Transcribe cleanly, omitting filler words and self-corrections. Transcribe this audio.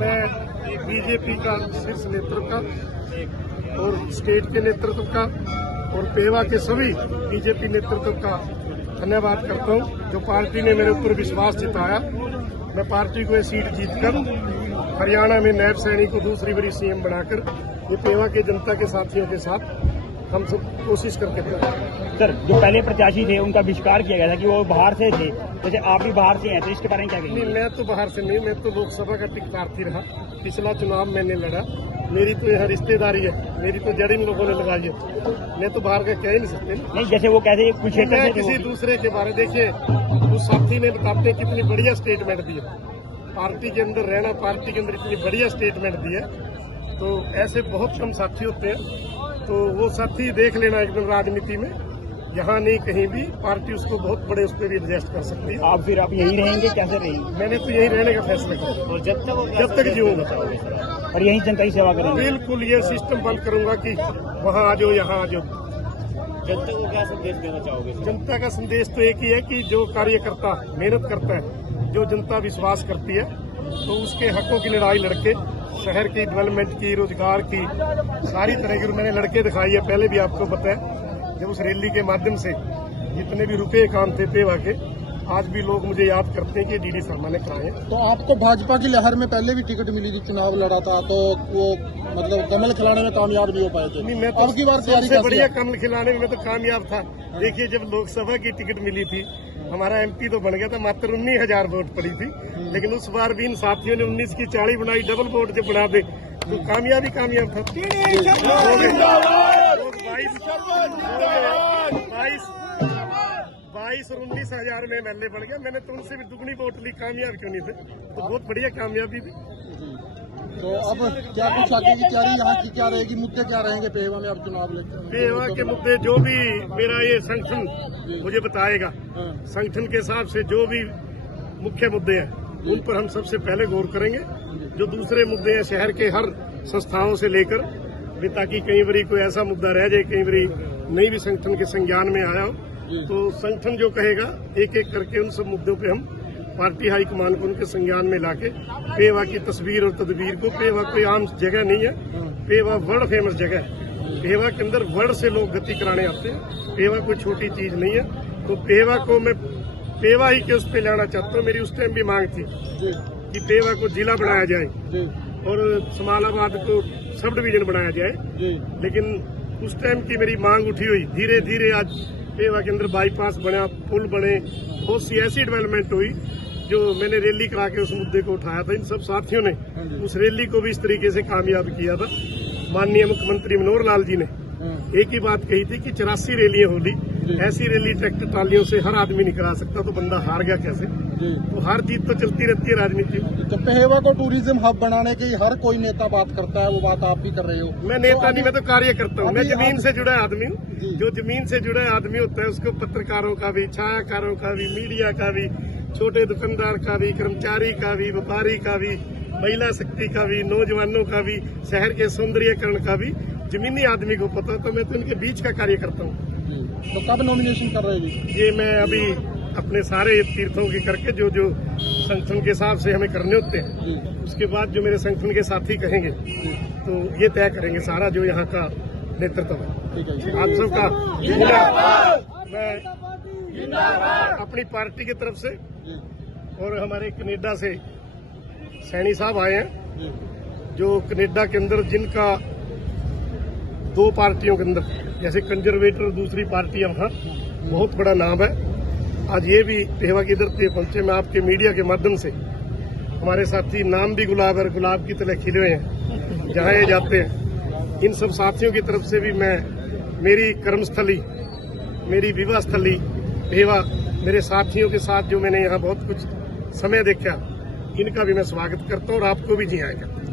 मैं बीजेपी का शीर्ष नेतृत्व का और स्टेट के नेतृत्व का और पेवा के सभी बीजेपी नेतृत्व का धन्यवाद करता हूं, जो पार्टी ने मेरे ऊपर विश्वास जताया। मैं पार्टी को ये सीट जीतकर हरियाणा में नायब सैनी को दूसरी बारी सीएम बनाकर ये पेवा के जनता के साथियों के साथ हम सब कोशिश करके थे। सर, जो पहले प्रत्याशी थे उनका बहिष्कार किया गया था कि वो बाहर से थे, जैसे आप भी बाहर से हैं, तो इसके बारे में क्या कहेंगे? नहीं, मैं तो बाहर से नहीं, मैं तो लोकसभा का टिकट प्रार्थी रहा। पिछला चुनाव मैंने लड़ा, मेरी तो यहाँ रिश्तेदारी है, मेरी तो जड़ इन लोगों ने लगाई है, मैं तो बाहर का कह ही नहीं सकते। नहीं, जैसे वो कहते कुछ मैं किसी दूसरे के बारे देखिए, उस साथी ने बताते कितनी बढ़िया स्टेटमेंट दी है, पार्टी के अंदर रहना, पार्टी के अंदर इतनी बढ़िया स्टेटमेंट दी है, तो ऐसे बहुत कम साथी होते हैं। तो वो साथी देख लेना एक दिन राजनीति में, यहाँ नहीं कहीं भी पार्टी उसको बहुत बड़े उस पर भी एडजस्ट कर सकती है। आप फिर आप यही रहेंगे, कैसे रहेंगे? मैंने तो यही रहने का फैसला किया और जब तक जीऊंगा और यही जनता की सेवा करेंगे। बिल्कुल ये सिस्टम बंद करूंगा कि वहाँ आ जाओ, यहाँ आ जाओ। जनता को क्या संदेश देना चाहोगे? जनता का संदेश तो एक ही है कि जो कार्यकर्ता मेहनत करता है, जो जनता विश्वास करती है, तो उसके हकों की लड़ाई लड़के, शहर की डेवलपमेंट की, रोजगार की, सारी तरह की मैंने लड़के दिखाई है। पहले भी आपको पता है, जब उस रैली के माध्यम से जितने भी रुके काम थे पेवा के, आज भी लोग मुझे याद करते हैं कि डीडी शर्मा ने कराए। तो आपको भाजपा की लहर में पहले भी टिकट मिली थी, चुनाव लड़ा था, तो वो मतलब कमल खिलाने में कामयाब नहीं हो पाए थे। नहीं, मैं तो अब की बार तैयारी सबसे बढ़िया कमल खिलाने में तो कामयाब था। देखिए, जब लोकसभा की टिकट मिली थी, हमारा एमपी तो बन गया था, मात्र 19,000 वोट पड़ी थी, लेकिन उस बार भी इन साथियों ने 19 की 40 बनाई, डबल वोट जब बना दे तो कामयाब था। 22 और 19,000 में एमएलए बन गया। मैंने तो उनसे भी दुगनी वोट ली, कामयाब क्यों नहीं थे? तो बहुत बढ़िया कामयाबी थी। तो अब क्या कुछ आगे की तैयारी यहाँ की क्या रहेगी, मुद्दे क्या रहेंगे पेवा में अब चुनाव लेकर? पेवा के मुद्दे जो भी मेरा ये संगठन मुझे बताएगा, संगठन के हिसाब से जो भी मुख्य मुद्दे हैं उन पर हम सबसे पहले गौर करेंगे। जो दूसरे मुद्दे हैं शहर के हर संस्थाओं से लेकर भी, ताकि कई बारी कोई ऐसा मुद्दा रह जाए, कई बारी नहीं भी संगठन के संज्ञान में आया हो, तो संगठन जो कहेगा एक एक करके उन सब मुद्दों पे हम पार्टी हाईकमान को उनके संज्ञान में लाके पेवा की तस्वीर और तदबीर को, पेवा कोई आम जगह नहीं है, पेवा वर्ल्ड फेमस जगह है। पेवा के अंदर वर्ल्ड से लोग गति कराने आते हैं, पेवा कोई छोटी चीज नहीं है। तो पेवा को मैं पेवा ही के उस पे लाना चाहता हूँ। मेरी उस टाइम भी मांग थी कि पेवा को जिला बनाया जाए और समालाबाद को सब डिवीजन बनाया जाए, लेकिन उस टाइम की मेरी मांग उठी हुई। धीरे धीरे आज पेवा के अंदर बाईपास बना, पुल बने, बहुत सी ऐसी डेवलपमेंट हुई जो मैंने रैली करा के उस मुद्दे को उठाया था। इन सब साथियों ने उस रैली को भी इस तरीके से कामयाब किया था। माननीय मुख्यमंत्री मनोहर लाल जी ने एक ही बात कही थी कि 84 रैलियां होली, ऐसी रैली ट्रैक्टर ट्रालियों से हर आदमी नहीं करा सकता, तो बंदा हार गया कैसे? तो हार जीत तो चलती रहती है राजनीति में। तो पेवा को टूरिज्म हब बनाने की हर कोई नेता बात करता है, वो बात आप भी कर रहे हो। मैं नेता नहीं, मैं तो कार्य करता हूँ। मैं जमीन से जुड़ा आदमी हूँ। जो जमीन से जुड़ा आदमी होता है उसको पत्रकारों का भी, छायाकारों का भी, मीडिया का भी, छोटे दुकानदार का भी, कर्मचारी का भी, व्यापारी का भी, महिला शक्ति का भी, नौजवानों का भी, शहर के सौंदर्यीकरण का भी जमीनी आदमी को पता, तो मैं तो इनके बीच का कार्य करता हूँ। तो कब नॉमिनेशन कर रहे हैं? ये मैं अभी अपने सारे तीर्थों की करके जो जो संगठन के हिसाब से हमें करने होते हैं, उसके बाद जो मेरे संगठन के साथी कहेंगे तो ये तय करेंगे सारा जो यहाँ का नेतृत्व है। आप सबका मैं अपनी पार्टी की तरफ से और हमारे कनाडा से सैनी साहब आए हैं, जो कनाडा के अंदर जिनका 2 पार्टियों के अंदर, जैसे कंजर्वेटर दूसरी पार्टी वहाँ बहुत बड़ा नाम है। आज ये भी पेवा की धरती पहुंचे। मैं आपके मीडिया के माध्यम से, हमारे साथी नाम भी गुलाब और गुलाब की तरह खिले हुए हैं जहाँ ये जाते हैं, इन सब साथियों की तरफ से भी मैं, मेरी कर्मस्थली, मेरी विवाह स्थली पेवा, मेरे साथियों के साथ जो मैंने यहाँ बहुत कुछ समय देखा, इनका भी मैं स्वागत करता हूँ और आपको भी जी आएगा।